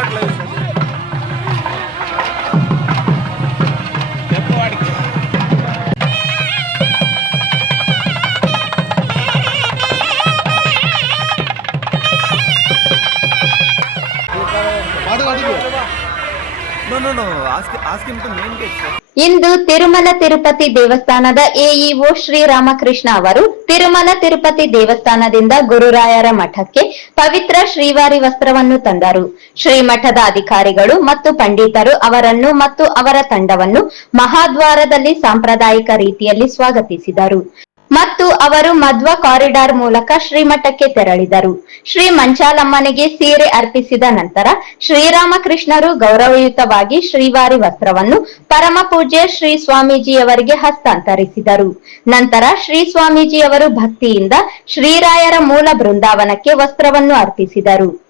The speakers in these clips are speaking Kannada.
startled. ಇಂದು ತಿರುಮಲ ತಿರುಪತಿ ದೇವಸ್ಥಾನದ ಎಇಒ ಶ್ರೀರಾಮಕೃಷ್ಣ ಅವರು ತಿರುಮಲ ತಿರುಪತಿ ದೇವಸ್ಥಾನದಿಂದ ಗುರುರಾಯರ ಮಠಕ್ಕೆ ಪವಿತ್ರ ಶ್ರೀವಾರಿ ವಸ್ತ್ರವನ್ನು ತಂದರು. ಶ್ರೀಮಠದ ಅಧಿಕಾರಿಗಳು ಮತ್ತು ಪಂಡಿತರು ಅವರನ್ನು ಮತ್ತು ಅವರ ತಂಡವನ್ನು ಮಹಾದ್ವಾರದಲ್ಲಿ ಸಾಂಪ್ರದಾಯಿಕ ರೀತಿಯಲ್ಲಿ ಸ್ವಾಗತಿಸಿದರು. ಅವರು ಮಧ್ವ ಕಾರಿಡಾರ್ ಮೂಲಕ ಶ್ರೀಮಠಕ್ಕೆ ತೆರಳಿದರು. ಶ್ರೀ ಮಂಚಾಲಮ್ಮನಿಗೆ ಸೀರೆ ಅರ್ಪಿಸಿದ ನಂತರ ಶ್ರೀರಾಮಕೃಷ್ಣರು ಗೌರವಯುತವಾಗಿ ಶ್ರೀವಾರಿ ವಸ್ತ್ರವನ್ನು ಪರಮ ಪೂಜ್ಯ ಶ್ರೀ ಸ್ವಾಮೀಜಿಯವರಿಗೆ ಹಸ್ತಾಂತರಿಸಿದರು. ನಂತರ ಶ್ರೀ ಸ್ವಾಮೀಜಿಯವರು ಭಕ್ತಿಯಿಂದ ಶ್ರೀರಾಯರ ಮೂಲ ಬೃಂದಾವನಕ್ಕೆ ವಸ್ತ್ರವನ್ನು ಅರ್ಪಿಸಿದರು.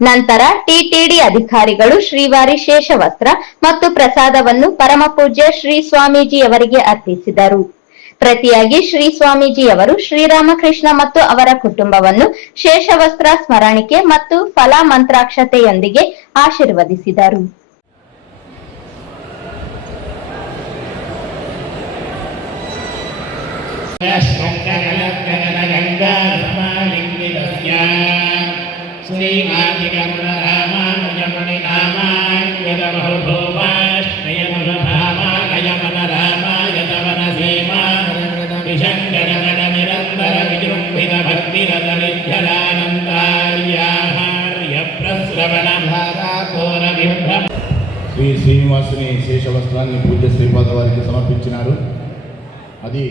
ನಂತರ ಟಿಟಿಡಿ ಅಧಿಕಾರಿಗಳು ಶ್ರೀವಾರಿ ಶೇಷವಸ್ತ್ರ ಮತ್ತು ಪ್ರಸಾದವನ್ನು ಪರಮಪೂಜ್ಯ ಶ್ರೀ ಸ್ವಾಮೀಜಿಯವರಿಗೆ ಅರ್ಪಿಸಿದರು. ಪ್ರತಿಯಾಗಿ ಶ್ರೀ ಸ್ವಾಮೀಜಿಯವರು ಶ್ರೀರಾಮಕೃಷ್ಣ ಮತ್ತು ಅವರ ಕುಟುಂಬವನ್ನು ಶೇಷವಸ್ತ್ರ ಸ್ಮರಣಿಕೆ ಮತ್ತು ಫಲ ಮಂತ್ರಾಕ್ಷತೆಯೊಂದಿಗೆ ಆಶೀರ್ವದಿಸಿದರು. श्रीमा శ్రీ శ్రీనివాసుని శేషవస్త్రాన్ని పూజ శ్రీపాద వారికి సమర్పించినారు. అది